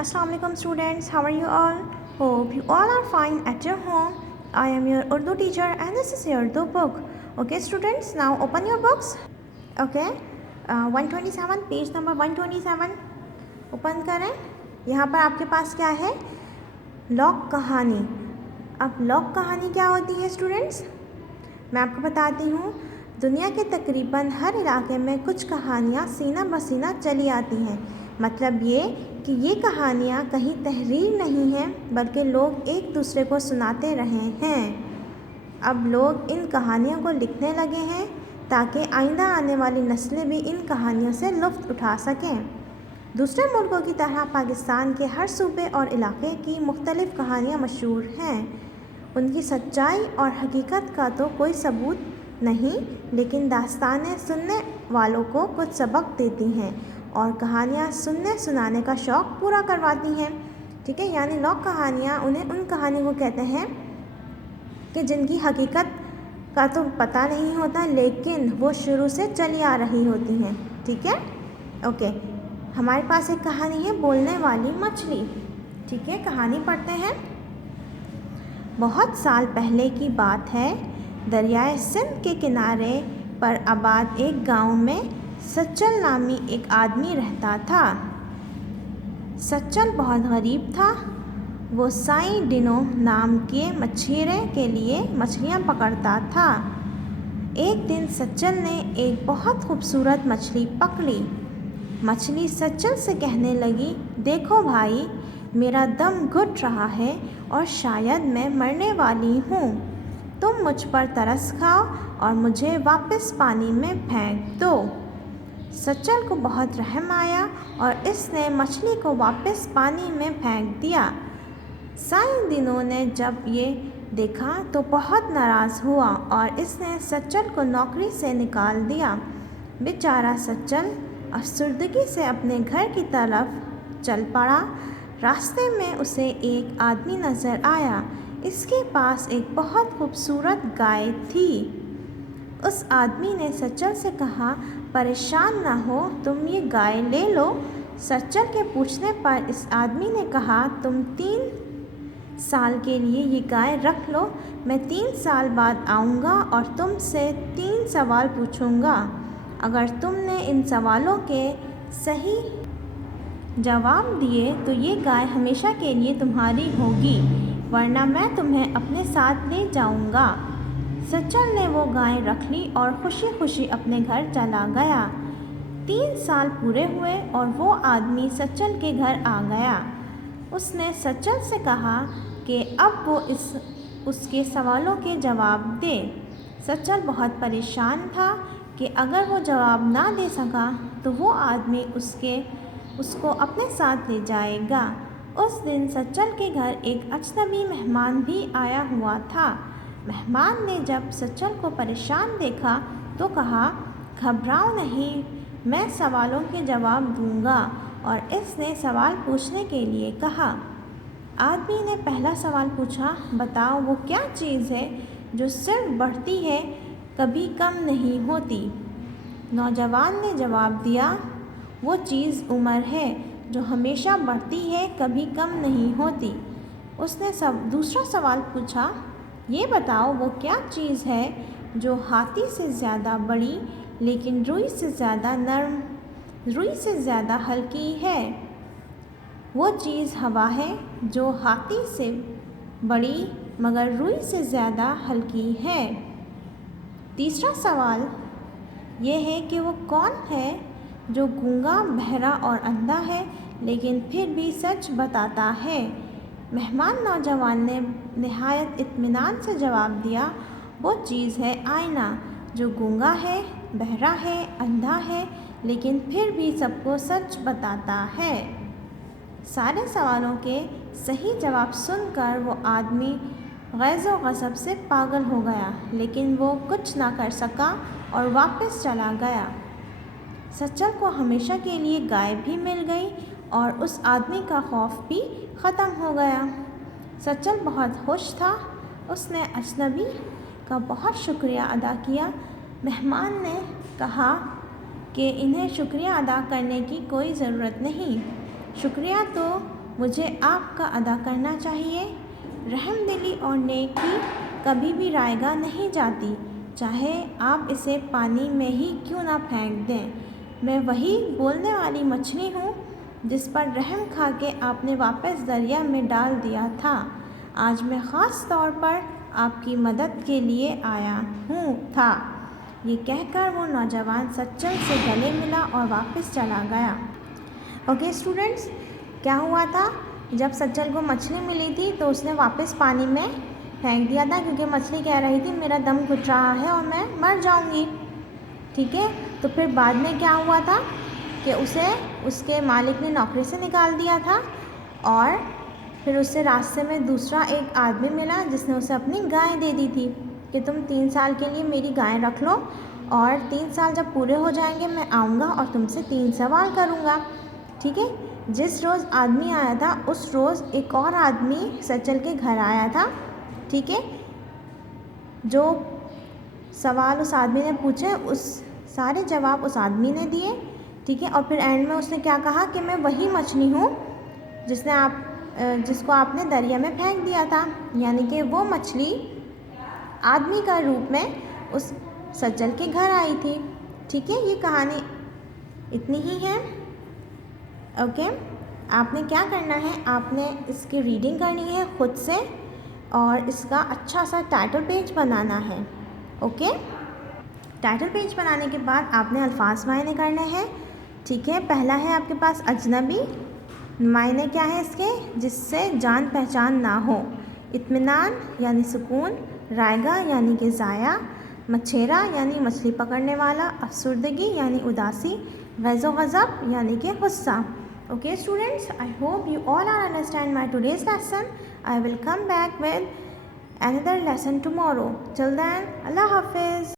Assalamu alaikum students, how are you all? Hope you all are fine at your home. I am your Urdu teacher and this is your Urdu book. Okay students, now open your books. Okay, 127 page number 127 open करें. यहाँ पर आपके पास क्या है? लोक कहानी. अब लोक कहानी क्या होती है स्टूडेंट्स? मैं आपको बताती हूँ. दुनिया के तकरीबन हर इलाके में कुछ कहानियाँ सीना बसीना चली आती हैं. मतलब ये कि ये कहानियाँ कहीं तहरीर नहीं हैं बल्कि लोग एक दूसरे को सुनाते रहे हैं. अब लोग इन कहानियों को लिखने लगे हैं ताकि आइंदा आने वाली नस्लें भी इन कहानियों से लुत्फ़ उठा सकें. दूसरे मुल्कों की तरह पाकिस्तान के हर सूबे और इलाके की मुख्तलिफ़ कहानियाँ मशहूर हैं. उनकी सच्चाई और हकीकत का तो कोई सबूत नहीं, लेकिन दास्तानें सुनने वालों को कुछ सबक देती हैं और कहानियाँ सुनने सुनाने का शौक़ पूरा करवाती हैं. ठीक है, यानी लोक कहानियाँ उन्हें उन कहानियों को कहते हैं कि जिनकी हकीकत का तो पता नहीं होता लेकिन वो शुरू से चली आ रही होती हैं. ठीक है, ओके. हमारे पास एक कहानी है बोलने वाली मछली. ठीक है, कहानी पढ़ते हैं. बहुत साल पहले की बात है. दरियाए सिंध के किनारे पर आबाद एक गांव में सच्चल नामी एक आदमी रहता था. सच्चल बहुत गरीब था. वो साई डिनो नाम के मछिएरे के लिए मछलियाँ पकड़ता था. एक दिन सच्चल ने एक बहुत खूबसूरत मछली पकड़ी. मछली सच्चल से कहने लगी, देखो भाई, मेरा दम घुट रहा है और शायद मैं मरने वाली हूँ. तुम मुझ पर तरस खाओ और मुझे वापस पानी में फेंक दो. सच्चल को बहुत रहम आया और इसने मछली को वापस पानी में फेंक दिया. साईं दिनों ने जब ये देखा तो बहुत नाराज़ हुआ और इसने सच्चल को नौकरी से निकाल दिया. बेचारा सच्चल अफसरदगी से अपने घर की तरफ चल पड़ा. रास्ते में उसे एक आदमी नज़र आया. इसके पास एक बहुत खूबसूरत गाय थी. उस आदमी ने सच्चल से कहा, परेशान ना हो, तुम ये गाय ले लो. सच्चल के पूछने पर इस आदमी ने कहा, तुम 3 साल के लिए ये गाय रख लो. मैं 3 साल बाद आऊँगा और तुमसे 3 सवाल पूछूँगा. अगर तुमने इन सवालों के सही जवाब दिए तो ये गाय हमेशा के लिए तुम्हारी होगी, वरना मैं तुम्हें अपने साथ ले जाऊँगा. सच्चल ने वो गाय रख ली और खुशी खुशी अपने घर चला गया. 3 साल पूरे हुए और वो आदमी सच्चल के घर आ गया. उसने सच्चल से कहा कि अब वो उसके सवालों के जवाब दे. सच्चल बहुत परेशान था कि अगर वो जवाब ना दे सका तो वो आदमी उसको अपने साथ ले जाएगा. उस दिन सच्चल के घर एक अजनबी मेहमान भी आया हुआ था. मेहमान ने जब सच्चल को परेशान देखा तो कहा, घबराओ नहीं, मैं सवालों के जवाब दूंगा. और इसने सवाल पूछने के लिए कहा. आदमी ने पहला सवाल पूछा, बताओ वो क्या चीज़ है जो सिर्फ बढ़ती है कभी कम नहीं होती. नौजवान ने जवाब दिया, वो चीज़ उम्र है जो हमेशा बढ़ती है कभी कम नहीं होती. उसने दूसरा सवाल पूछा, ये बताओ वो क्या चीज़ है जो हाथी से ज़्यादा बड़ी लेकिन रुई से ज़्यादा नरम, रुई से ज़्यादा हल्की है. वो चीज़ हवा है जो हाथी से बड़ी मगर रुई से ज़्यादा हल्की है. तीसरा सवाल ये है कि वो कौन है जो गूंगा, बहरा और अंधा है लेकिन फिर भी सच बताता है. मेहमान नौजवान ने निहायत इत्मीनान से जवाब दिया, वो चीज़ है आईना, जो गूंगा है, बहरा है, अंधा है लेकिन फिर भी सबको सच बताता है. सारे सवालों के सही जवाब सुनकर वो आदमी ग़ैज़ो ग़ज़ब से पागल हो गया, लेकिन वो कुछ ना कर सका और वापस चला गया. सच्चल को हमेशा के लिए गाय भी मिल गई और उस आदमी का खौफ भी ख़त्म हो गया. सच्चल बहुत खुश था. उसने अजनबी का बहुत शुक्रिया अदा किया. मेहमान ने कहा कि इन्हें शुक्रिया अदा करने की कोई ज़रूरत नहीं. शुक्रिया तो मुझे आपका अदा करना चाहिए। रहमदिली और नेकी कभी भी रायगा नहीं जाती, चाहे आप इसे पानी में ही क्यों ना फेंक दें। मैं वही बोलने वाली मछली हूँ जिस पर रहम खा के आपने वापस दरिया में डाल दिया था। आज मैं ख़ास तौर पर आपकी मदद के लिए आया था। ये कहकर वो नौजवान सच्चल से गले मिला और वापस चला गया। ओके स्टूडेंट्स, क्या हुआ था, जब सच्चल को मछली मिली थी तो उसने वापस पानी में फेंक दिया था, क्योंकि मछली कह रही थी मेरा दम घुट रहा है और मैं मर जाऊंगी। ठीक है, तो फिर बाद में क्या हुआ था कि उसे उसके मालिक ने नौकरी से निकाल दिया था और फिर उससे रास्ते में दूसरा एक आदमी मिला जिसने उसे अपनी गाय दे दी थी कि तुम 3 साल के लिए मेरी गाय रख लो और 3 साल जब पूरे हो जाएंगे मैं आऊँगा और तुमसे 3 सवाल करूँगा। ठीक है, जिस रोज़ आदमी आया था उस रोज़ एक और आदमी सच्चल के घर आया था। ठीक है, जो सवाल उस आदमी ने पूछे उस सारे जवाब उस आदमी ने दिए। ठीक है, और फिर एंड में उसने क्या कहा कि मैं वही मछली हूँ जिसको आपने दरिया में फेंक दिया था, यानी कि वो मछली आदमी का रूप में उस सज्जल के घर आई थी। ठीक है, ये कहानी इतनी ही है। ओके, आपने क्या करना है, आपने इसकी रीडिंग करनी है खुद से और इसका अच्छा सा टाइटल पेज बनाना है। ओके, टाइटल पेज बनाने के बाद आपने अल्फाज मायने करने हैं। ठीक है, पहला है आपके पास अजनबी, मायने क्या है इसके, जिससे जान पहचान ना हो। इत्मीनान यानी सुकून, रायगा यानी कि ज़ाया, मछेरा यानी मछली पकड़ने वाला, अफसुर्दगी यानी उदासी, गैज़ो गज़ब यानी कि गुस्सा। Okay students, I hope you all are understand my today's lesson. I will come back with another lesson tomorrow. Till then, Allah Hafiz.